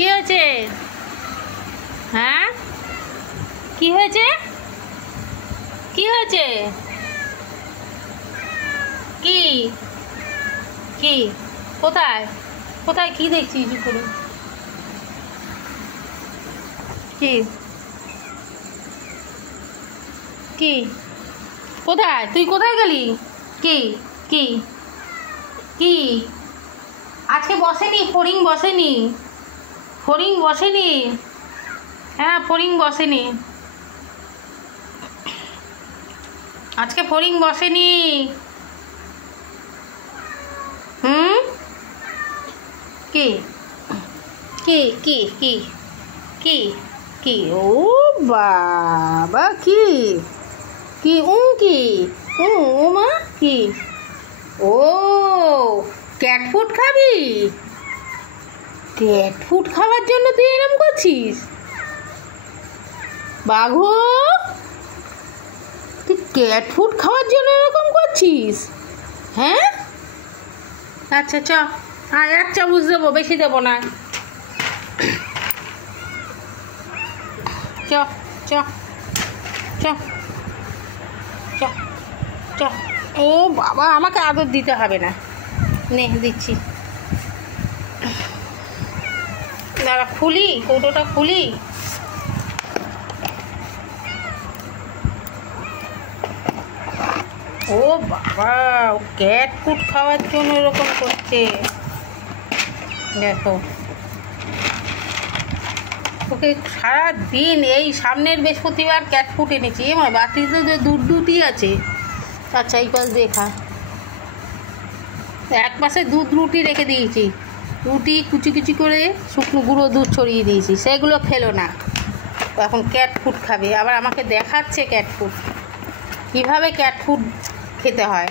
কি হয়েছে? হ্যাঁ, কি হয়েছে? কি হয়েছে? কি কি কোথায় কোথায় কি দেখছিস করে? কি কি কোথায়? তুই কোথায় গেলি? কি কি কি আজকে বসেনি ফড়িং? বসেনি ফড়িং? বসেনি? হ্যাঁ, ফড়িং বসেনি আজকে, ফড়িং বসেনি। হুম, কি কি কি কি কি কি ও বাবা, কি কি কি ও মা, কি? ও, ক্যাট ফুড খাবি? ক্যাট ফুড খাওয়ার জন্য তুই এরকম করছিস? বাঘু, তুই ক্যাট ফুড খাওয়ার জন্য এরকম করছিস? হ্যাঁ, আচ্ছা চ, আর এক চামচ দেবো, বেশি দেবো না। চ চ চ চ চ ও বাবা, আমাকে আদর দিতে হবে না, নে দিচ্ছি। দাঁড়া, খুলি কৌটোটা, খুলি। ও বাবা, ও ক্যাট ফুড খাওয়ার জন্য এরকম করছে। দেখো, ওকে সারাদিন, এই সামনের বৃহস্পতিবার ক্যাট ফুড এনেছি। আমার বাটিতে যে দুধ আছে। আচ্ছা, এই পাশ দেখা, এক পাশে রুটি রেখে দিয়েছি, রুটি কুচি কুচি করে শুকনো গুঁড়ো দুধ ছড়িয়ে দিয়েছি, সেগুলো খেলো না। এখন ক্যাট ফুড খাবে, আবার আমাকে দেখাচ্ছে ক্যাট ফুড, কীভাবে ক্যাট ফুড খেতে হয়।